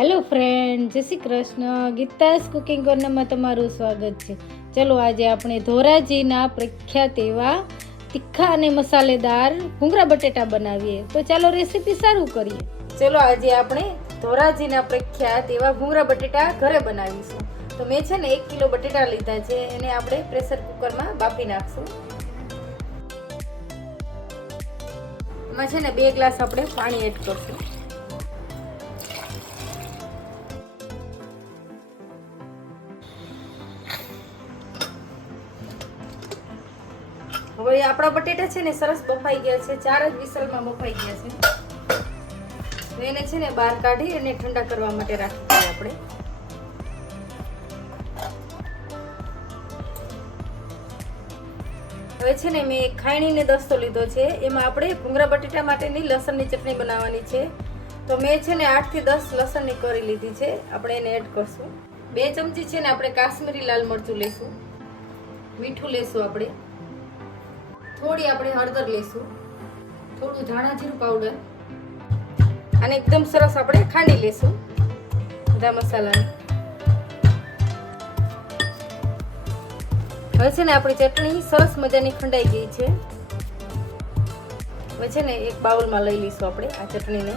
Hello friend જય Shri Krishna. Geeta's cooking કોર્નરમાં તમારું સ્વાગત છે. ચલો, આજે આપણે ધોરાજીના પ્રખ્યાત એવા તીખા અને મસાલેદાર ભૂંગળા બટેટા બનાવીએ. તો ચાલો રેસીપી સારું કરીએ. ચલો, આજે આપણે ધોરાજીના પ્રખ્યાત એવા ભૂંગળા બટેટા ઘરે બનાવીશું. તો મેં છે ને એક કિલો બટેટા લીધા છે. એને આપણે પ્રેશર કુકરમાં બાફી નાખશું. એમાં છે ને બે ગ્લાસ આપણે પાણી એડ કરશું. હવે આપણા બટેટા છે ને સરસ બફાઈ ગયા છે, ચાર જ વિસલમાં બફાઈ ગયા છે. તો એને છે ને બહાર કાઢી અને ઠંડા કરવા માટે રાખી દઈએ આપણે. હવે છે ને મેં ખાયણીને દસ્તો લીધો છે. એમાં આપણે ભૂંગરા બટેટા માટેની લસણની ચટણી બનાવવાની છે. તો મેં છે ને આઠથી દસ લસણની કરી લીધી છે. આપણે એને એડ કરશું. બે ચમચી છે ને આપણે કાશ્મીરી લાલ મરચું લેશું. મીઠું લેશું આપણે. થોડી આપણે હળદર લેશું થોડું ધાણા જીરું પાવડર અને એકદમ સરસ આપણે ખાંડી લેશું બધા મસાલાને. હવે છે ને આપણી ચટણી સરસ મજાની ખંડાઈ ગઈ છે. હવે છે ને એક બાઉલમાં લઈ લઈશું આપણે આ ચટણીને.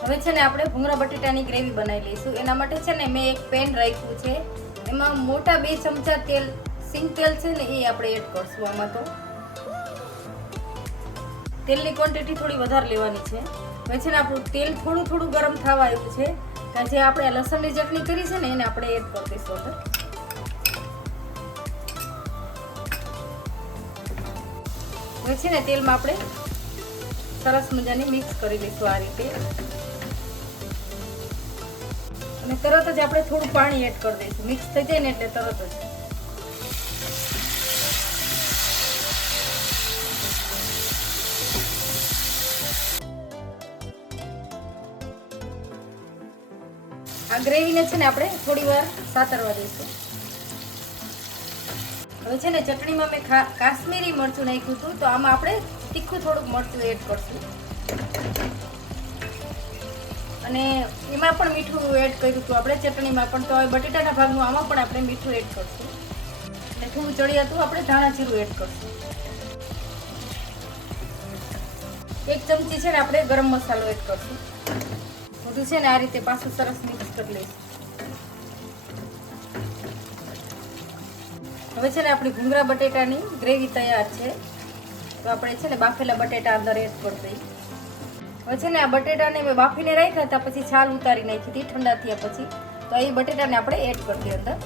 હવે છે ને આપણે ભૂંગળા બટેટાની ગ્રેવી બનાવી લઈશું. એના માટે છે ને મેં એક પેન રાખ્યું છે. એમાં મોટા બે ચમચા તેલ, સિંગ તેલ છે ને એ આપણે એડ કરશું આમાં તો. તેલની ક્વોન્ટિટી થોડી વધારે લેવાની છે. હવે છે ને આપણું તેલ થોડું થોડું ગરમ થવા આવ્યું છે. કારણ જે આપણે લસણની ચટણી કરી છે ને, એને આપણે એડ કરી દઈશું હવે. છે ને તેલમાં આપણે સરસ મજાની મિક્સ કરી લઈશું આ રીતે. અને તરત જ આપણે થોડું પાણી એડ કરી દઈશું. મિક્સ થઈ જાય ને એટલે તરત જ. આ ગ્રેવીને છે ને આપણે થોડી વાર સાતરવા દઈશું. હવે છે ને ચટણીમાં મેં કાશ્મીરી મરચું નાખ્યું હતું, તો આમાં આપણે તીખું થોડુંક મરચું એડ કરશું. અને એમાં પણ મીઠું એડ કર્યું હતું આપણે ચટણીમાં, પણ તો હવે બટેટાના ભાગનું આમાં પણ આપણે મીઠું એડ કરશું. અને થોડું ચડી હતું, આપણે ધાણા જીરું એડ કરશું. એક ચમચી છે ને આપણે ગરમ મસાલો એડ કરશું. બધું છે ને આ રીતે પાછું સરસ કરી લઈશું. હવે છે ને આપણી ભૂંગળા બટેટાની ગ્રેવી તૈયાર છે. તો આપણે છે ને બાફેલા બટેટા અંદર એડ કરી દઈએ. હવે છે ને આ બટેટાને મેં બાફીને રાખ્યા હતા, પછી છાલ ઉતારી નાખી હતી, ઠંડા થયા પછી. તો એ બટેટાને આપણે એડ કરી દઈએ અંદર.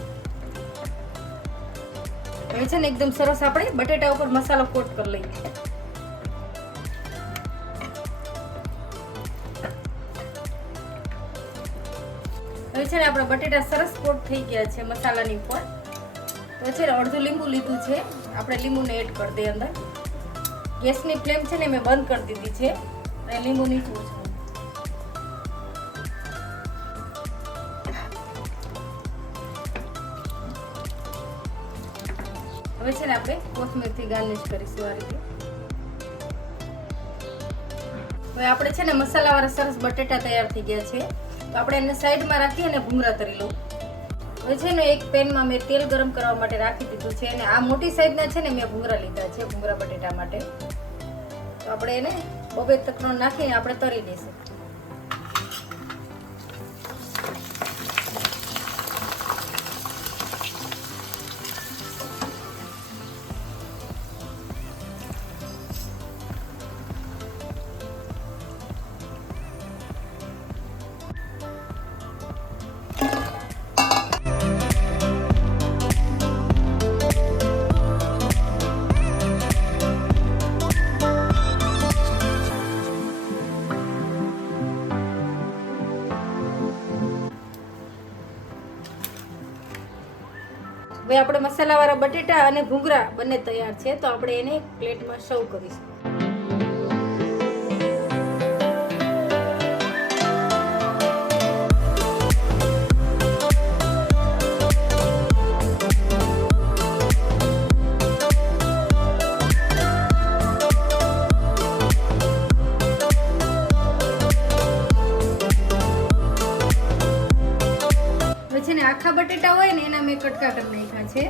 હવે છે ને એકદમ સરસ આપણે બટેટા ઉપર મસાલો કોટ કરી લઈએ. હવે છે ને આપણા બટેટા સરસ કોટ થઈ ગયા છે મસાલાની ઉપર. તો છે ને અડધું લીંબુ લીધું છે. આપણે લીંબુને એડ કરી દઈએ અંદર. ગેસની ફ્લેમ છે ને મેં બંધ કરી દીધી છે. અને લીંબુ નીચું છે. હવે છે ને આપણે કોથમીરથી ગાર્નિશ કરીશું આ રીતે. હવે આપણે છે ને મસાલાવાળા સરસ બટેટા તૈયાર થઈ ગયા છે. તો આપણે એને સાઈડમાં રાખી અને ભૂંગરા તરી લઉં. હવે છે ને એક પેનમાં મેં તેલ ગરમ કરવા માટે રાખી દીધું છે અને આ મોટી સાઈઝના છે ને મેં ભૂંગરા લીધા છે ભૂંગરા બટેટા માટે. તો આપણે એને બબે તકનો નાખીને આપણે તરી દઈશું. હવે આપણે મસાલાવાળા બટેટા અને ભૂંગરા બંને તૈયાર છે, તો આપણે એને પ્લેટમાં સર્વ કરીશું. બટેટા હોય ને એના મેં કટકા કરી નાખ્યા છે.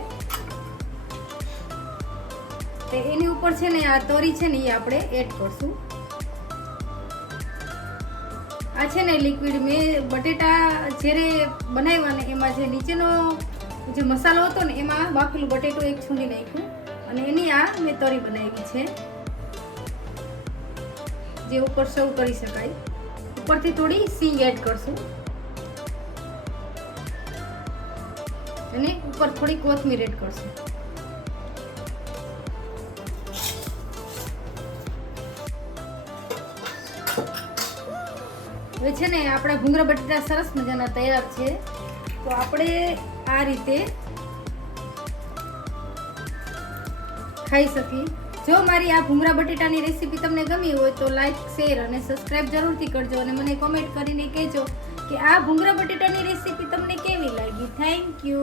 એની ઉપર છે ને આ તરી છે ને એ આપણે એડ કરશું. આ છે ને લિક્વિડ મેં બટેટા જ્યારે બનાવ્યા ને એમાં જે નીચેનો જે મસાલો હતો ને એમાં બાફેલું બટેટું એક છૂંડી નાખ્યું અને એની આ મેં તરી બનાવી છે. જે ઉપર સર્વ કરી શકાય. ઉપરથી થોડી સિંગ એડ કરશું. અને ઉપર થોડી કોથમીર એડ કરશું. હવે છે ને, આપણા ભૂંગરા બટેટા સરસ મજાના તૈયાર છે. તો આપણે આ રીતે ખાઈ શકીએ. જો મારી આ ભૂંગળા બટેટાની રેસીપી તમને ગમી હોય તો લાઈક, શેર અને સબસ્ક્રાઇબ જરૂરથી કરજો અને મને કોમેન્ટ કરીને કહેજો. કે આ ભૂંગરા બટેટાની રેસીપી તમને કેવી લાગી? Thank you